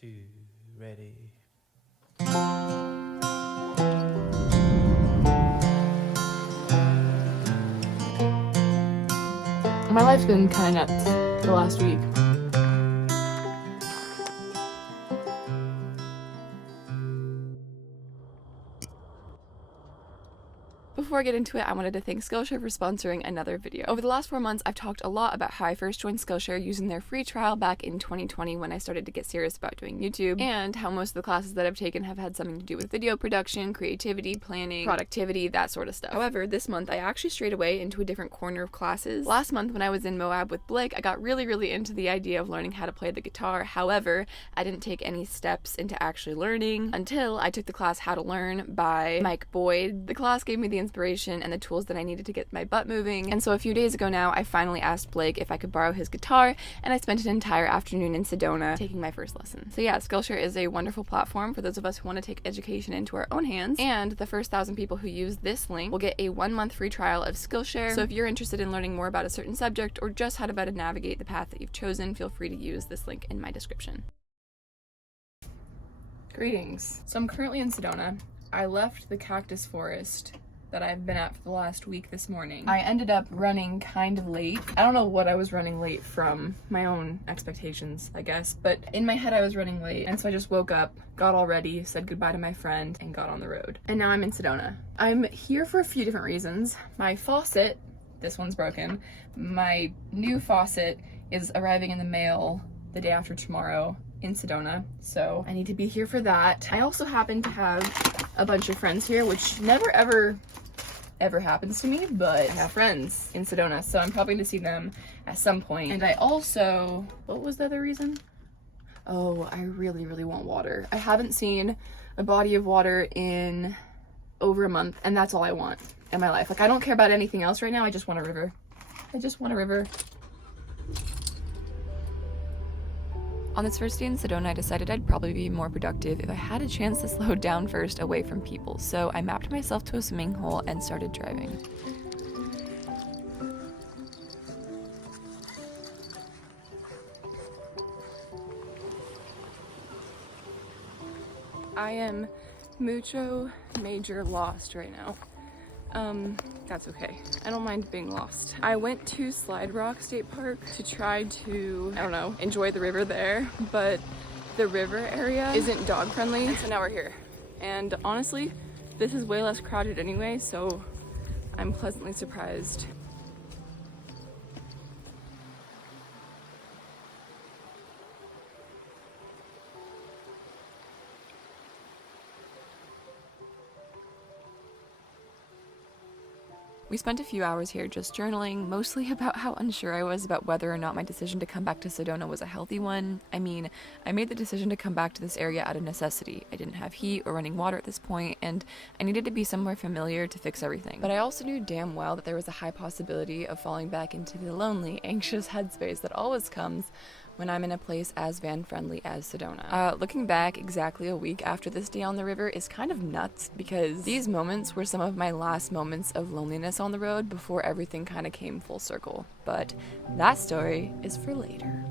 2, ready. My life's been kind of nuts the last week. Before I get into it, I wanted to thank Skillshare for sponsoring another video. Over the last 4 months, I've talked a lot about how I first joined Skillshare using their free trial back in 2020 when I started to get serious about doing YouTube, and how most of the classes that I've taken have had something to do with video production, creativity, planning, productivity, that sort of stuff. However, this month I actually strayed away into a different corner of classes. Last month when I was in Moab with Blake, I got really into the idea of learning how to play the guitar. However, I didn't take any steps into actually learning until I took the class How to Learn by Mike Boyd. The class gave me the inspiration and the tools that I needed to get my butt moving, and so a few days ago now I finally asked Blake if I could borrow his guitar, and I spent an entire afternoon in Sedona taking my first lesson. So yeah, Skillshare is a wonderful platform for those of us who want to take education into our own hands, and the first 1,000 people who use this link will get a 1-month free trial of Skillshare. So if you're interested in learning more about a certain subject or just how to better navigate the path that you've chosen, feel free to use this link in my description. Greetings. So I'm currently in Sedona. I left the cactus forest that I've been at for the last week this morning. I ended up running kind of late. I don't know what I was running late from, my own expectations, I guess, but in my head I was running late, and so I just woke up, got all ready, said goodbye to my friend, and got on the road. And now I'm in Sedona. I'm here for a few different reasons. My faucet, this one's broken. My new faucet is arriving in the mail the day after tomorrow in Sedona, so I need to be here for that. I also happen to have a bunch of friends here, which never ever happens to me, but I have friends in Sedona, so I'm probably going to see them at some point. And I also, what was the other reason? Oh, I really want water. I haven't seen a body of water in over a month, and that's all I want in my life. Like, I don't care about anything else right now. I just want a river. I just want a river. On this first day in Sedona, I decided I'd probably be more productive if I had a chance to slow down first away from people, so I mapped myself to a swimming hole and started driving. I am mucho major lost right now. That's okay. I don't mind being lost. I went to Slide Rock State Park to try to, I don't know, enjoy the river there, but the river area isn't dog friendly, and so now we're here. And honestly, this is way less crowded anyway, so I'm pleasantly surprised. We spent a few hours here just journaling, mostly about how unsure I was about whether or not my decision to come back to Sedona was a healthy one. I mean, I made the decision to come back to this area out of necessity. I didn't have heat or running water at this point, and I needed to be somewhere familiar to fix everything. But I also knew damn well that there was a high possibility of falling back into the lonely, anxious headspace that always comes when I'm in a place as van-friendly as Sedona. Looking back exactly a week after this day on the river is kind of nuts, because these moments were some of my last moments of loneliness on the road before everything kind of came full circle. But that story is for later.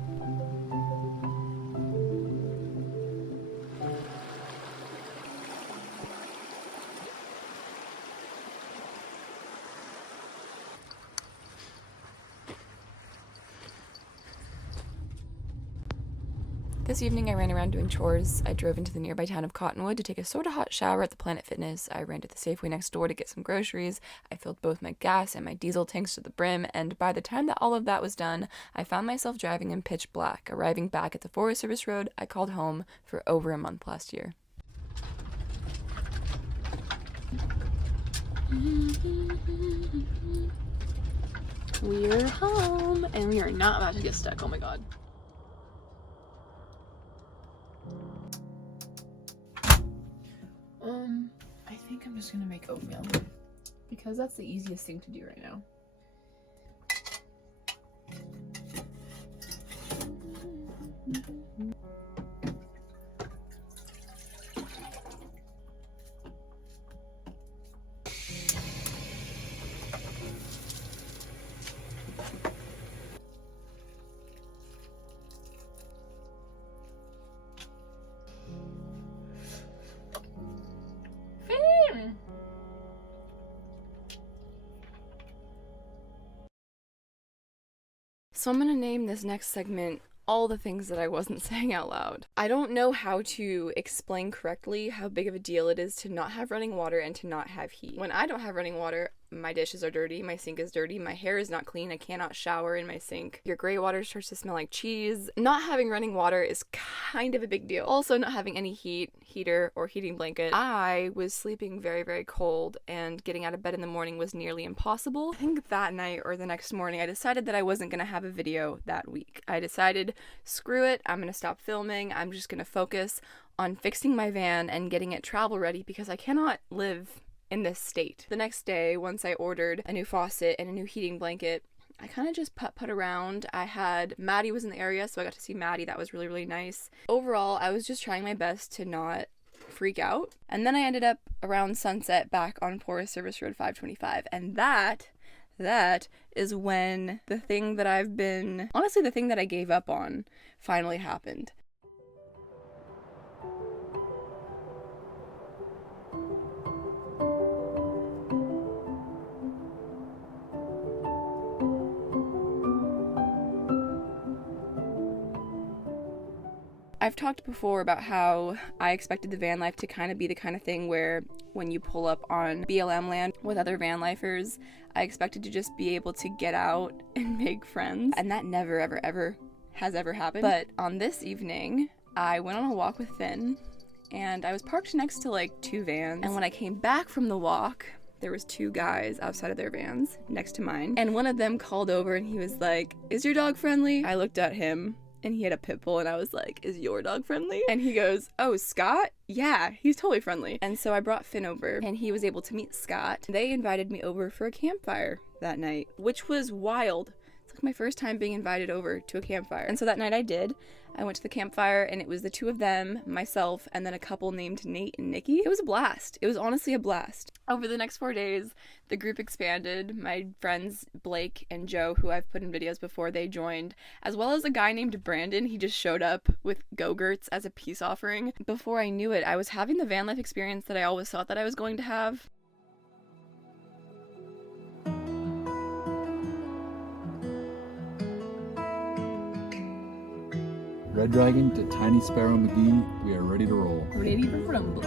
This evening I ran around doing chores. I drove into the nearby town of Cottonwood to take a sorta hot shower at the Planet Fitness. I ran to the Safeway next door to get some groceries. I filled both my gas and my diesel tanks to the brim, and by the time that all of that was done, I found myself driving in pitch black, arriving back at the Forest Service road I called home for over a month last year. We're home, and we are not about to get stuck. Oh my god. I think I'm just gonna make oatmeal because that's the easiest thing to do right now. So I'm gonna name this next segment all the things that I wasn't saying out loud. I don't know how to explain correctly how big of a deal it is to not have running water and to not have heat. When I don't have running water, my dishes are dirty, my sink is dirty, my hair is not clean, I cannot shower in my sink. Your gray water starts to smell like cheese. Not having running water is kind of a big deal. Also, not having any heater, or heating blanket. I was sleeping very, very cold, and getting out of bed in the morning was nearly impossible. I think that night or the next morning, I decided that I wasn't gonna have a video that week. I decided, screw it, I'm gonna stop filming, I'm just gonna focus on fixing my van and getting it travel ready, because I cannot live in this state. The next day, once I ordered a new faucet and a new heating blanket, I kind of just put around. Maddie was in the area, so I got to see Maddie. That was really, really nice. Overall, I was just trying my best to not freak out. And then I ended up around sunset back on Forest Service Road 525. And that is when the thing that I gave up on finally happened. I've talked before about how I expected the van life to kind of be the kind of thing where when you pull up on BLM land with other van lifers, I expected to just be able to get out and make friends. And that never, ever has ever happened. But on this evening, I went on a walk with Finn, and I was parked next to like 2 vans. And when I came back from the walk, there was 2 guys outside of their vans next to mine. And one of them called over and he was like, "Is your dog friendly?" I looked at him, and he had a pit bull, and I was like, "Is your dog friendly?" And he goes, "Oh, Scott? Yeah, he's totally friendly." And so I brought Finn over, and he was able to meet Scott. They invited me over for a campfire that night, which was wild. It's like my first time being invited over to a campfire. And so that night I did. I went to the campfire, and it was the 2 of them, myself, and then a couple named Nate and Nikki. It was a blast. It was honestly a blast. Over the next 4 days, the group expanded. My friends Blake and Joe, who I've put in videos before, they joined, as well as a guy named Brandon. He just showed up with Go-Gurts as a peace offering. Before I knew it, I was having the van life experience that I always thought that I was going to have. Red Dragon to Tiny Sparrow McGee, we are ready to roll. Ready to rumble.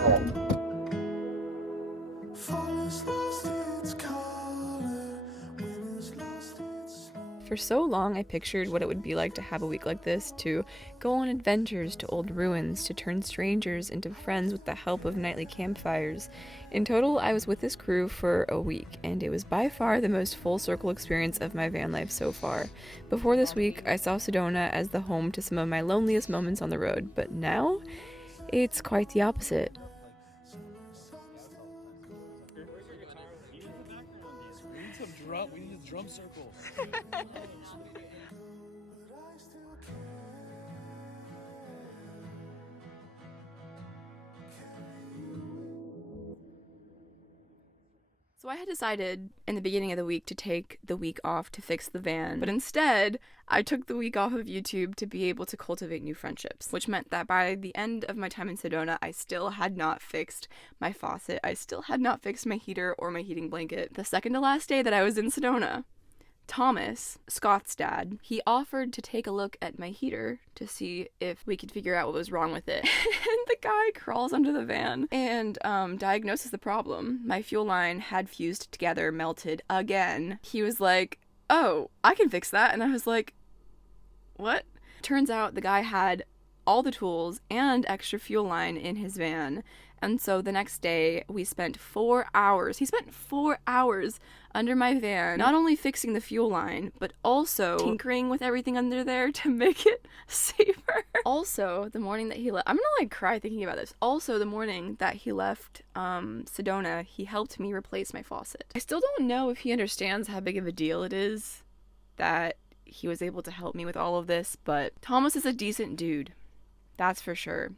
For so long, I pictured what it would be like to have a week like this, to go on adventures to old ruins, to turn strangers into friends with the help of nightly campfires. In total, I was with this crew for a week, and it was by far the most full circle experience of my van life so far. Before this week, I saw Sedona as the home to some of my loneliest moments on the road, but now, it's quite the opposite. We need a drum circle. So I had decided in the beginning of the week to take the week off to fix the van, but instead I took the week off of YouTube to be able to cultivate new friendships, which meant that by the end of my time in Sedona, I still had not fixed my faucet, I still had not fixed my heater or my heating blanket. The second to last day that I was in Sedona, Thomas, Scott's dad, he offered to take a look at my heater to see if we could figure out what was wrong with it. And the guy crawls under the van and diagnoses the problem. My fuel line had fused together, melted again. He was like, "Oh, I can fix that." And I was like, "What?" Turns out the guy had all the tools and extra fuel line in his van. And so the next day, we spent 4 hours. He spent 4 hours under my van, not only fixing the fuel line, but also tinkering with everything under there to make it safer. Also, the morning that he left, I'm gonna cry thinking about this. Also, the morning that he left Sedona, he helped me replace my faucet. I still don't know if he understands how big of a deal it is that he was able to help me with all of this, but Thomas is a decent dude. That's for sure.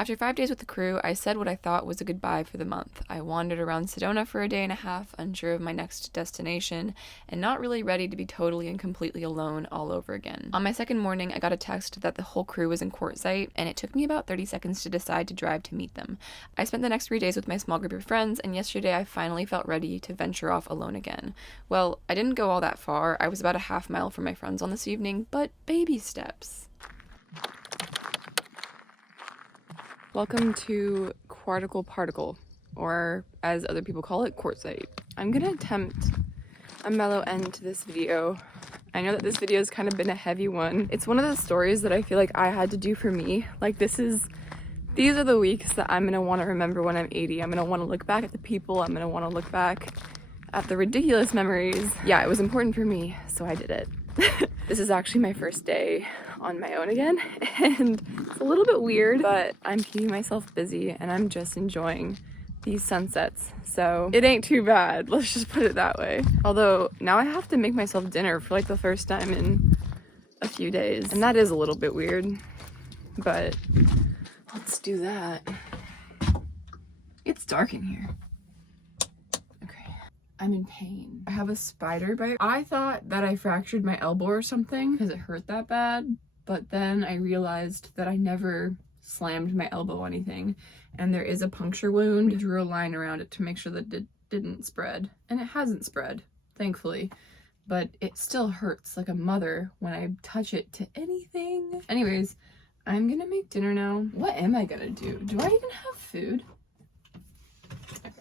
After 5 days with the crew, I said what I thought was a goodbye for the month. I wandered around Sedona for a day and a half, unsure of my next destination, and not really ready to be totally and completely alone all over again. On my second morning, I got a text that the whole crew was in Quartzsite, and it took me about 30 seconds to decide to drive to meet them. I spent the next 3 days with my small group of friends, and yesterday I finally felt ready to venture off alone again. Well, I didn't go all that far. I was about a half mile from my friends on this evening, but baby steps. Welcome to Quarticle Particle, or as other people call it, Quartzsite. I'm gonna attempt a mellow end to this video. I know that this video has kind of been a heavy one. It's one of those stories that I feel like I had to do for me. Like these are the weeks that I'm gonna want to remember when I'm 80. I'm gonna want to look back at the people. I'm gonna want to look back at the ridiculous memories. Yeah, it was important for me, so I did it. This is actually my first day on my own again, and it's a little bit weird, but I'm keeping myself busy and I'm just enjoying these sunsets, so it ain't too bad. Let's just put it that way. Although now I have to make myself dinner for like the first time in a few days, and that is a little bit weird, but let's do that. It's dark in here. I'm in pain. I have a spider bite. I thought that I fractured my elbow or something because it hurt that bad, but then I realized that I never slammed my elbow on anything, and there is a puncture wound. I drew a line around it to make sure that it didn't spread, and it hasn't spread, thankfully, but it still hurts like a mother when I touch it to anything. Anyways, I'm gonna make dinner now. What am I gonna do? Do I even have food? Okay.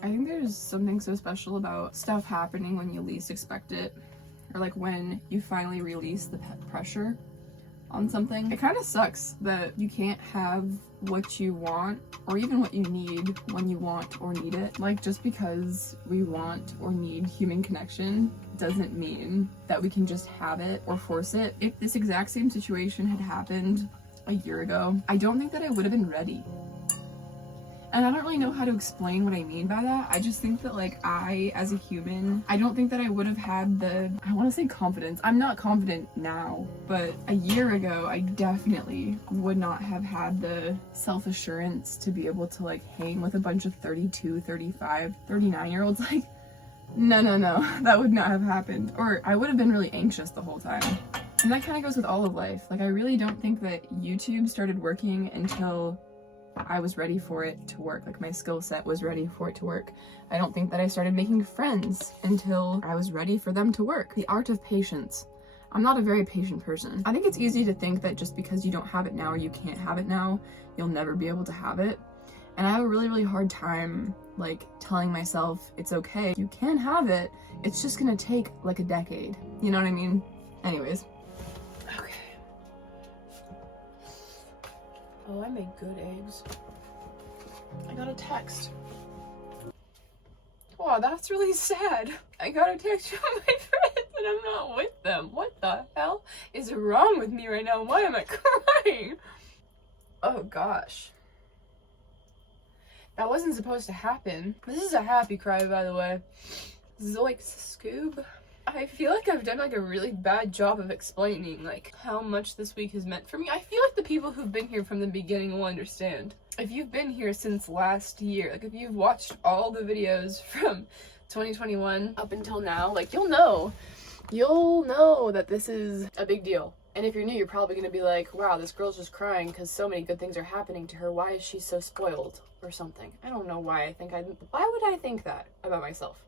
I think there's something so special about stuff happening when you least expect it, or like when you finally release the pressure on something. It kind of sucks that you can't have what you want or even what you need when you want or need it. Like, just because we want or need human connection doesn't mean that we can just have it or force it. If this exact same situation had happened a year ago, I don't think that I would have been ready. And I don't really know how to explain what I mean by that. I just think that, like, I, as a human, I don't think that I would have had the, I want to say confidence. I'm not confident now, but a year ago, I definitely would not have had the self-assurance to be able to, like, hang with a bunch of 32, 35, 39-year-olds. Like, no, that would not have happened. Or I would have been really anxious the whole time. And that kind of goes with all of life. Like, I really don't think that YouTube started working until I was ready for it to work. Like, my skill set was ready for it to work. I don't think that I started making friends until I was ready for them to work. The art of patience. I'm not a very patient person. I think it's easy to think that just because you don't have it now or you can't have it now, you'll never be able to have it. And I have a really hard time, like, telling myself it's okay. You can have it. It's just gonna take like a decade. You know what I mean? Anyways. Okay. Oh, I make good eggs. I got a text. Wow, that's really sad. I got a text from my friends and I'm not with them. What the hell is wrong with me right now? Why am I crying? Oh gosh. That wasn't supposed to happen. This is a happy cry, by the way. Zoink Scoob. I feel like I've done like a really bad job of explaining like how much this week has meant for me. I feel like the people who've been here from the beginning will understand. If you've been here since last year, like if you've watched all the videos from 2021 up until now, like you'll know that this is a big deal. And if you're new, you're probably gonna be like, wow, this girl's just crying because so many good things are happening to her. Why is she so spoiled or something? I don't know why why would I think that about myself?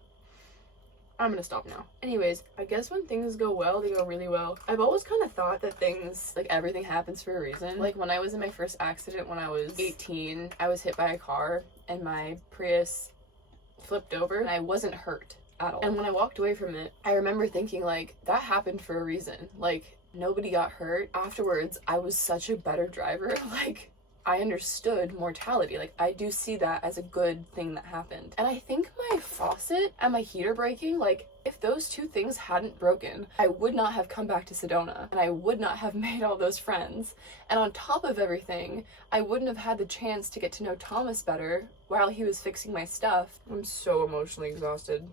I'm gonna stop now. Anyways, I guess when things go well, they go really well. I've always kind of thought that things, like everything happens for a reason. Like when I was in my first accident when I was 18, I was hit by a car and my Prius flipped over and I wasn't hurt at all. And when I walked away from it, I remember thinking like, that happened for a reason. Like nobody got hurt. Afterwards, I was such a better driver. Like I understood mortality. Like I do see that as a good thing that happened. And I think my faucet and my heater breaking, like If those two things hadn't broken, I would not have come back to Sedona, and I would not have made all those friends. And on top of everything, I wouldn't have had the chance to get to know Thomas better while he was fixing my stuff. I'm so emotionally exhausted.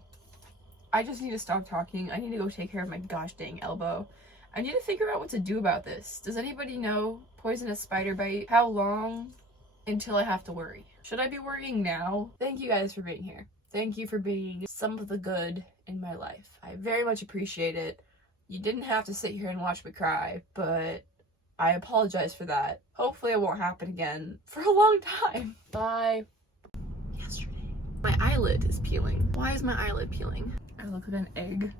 I just need to stop talking. I need to go take care of my gosh dang elbow. I need to figure out what to do about this. Does anybody know? Poisonous spider bite. How long until I have to worry? Should I be worrying now? Thank you guys for being here. Thank you for being some of the good in my life. I very much appreciate it. You didn't have to sit here and watch me cry, but I apologize for that. Hopefully it won't happen again for a long time. Bye. Yesterday. My eyelid is peeling. Why is my eyelid peeling? I look like an egg.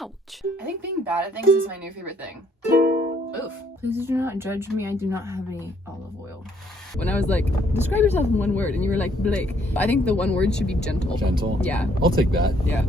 Ouch. I think being bad at things is my new favorite thing. Oof. Please do not judge me. I do not have any olive oil. When I was like, describe yourself in one word, and you were like, Blake. I think the one word should be gentle. Gentle? Yeah. I'll take that. Yeah.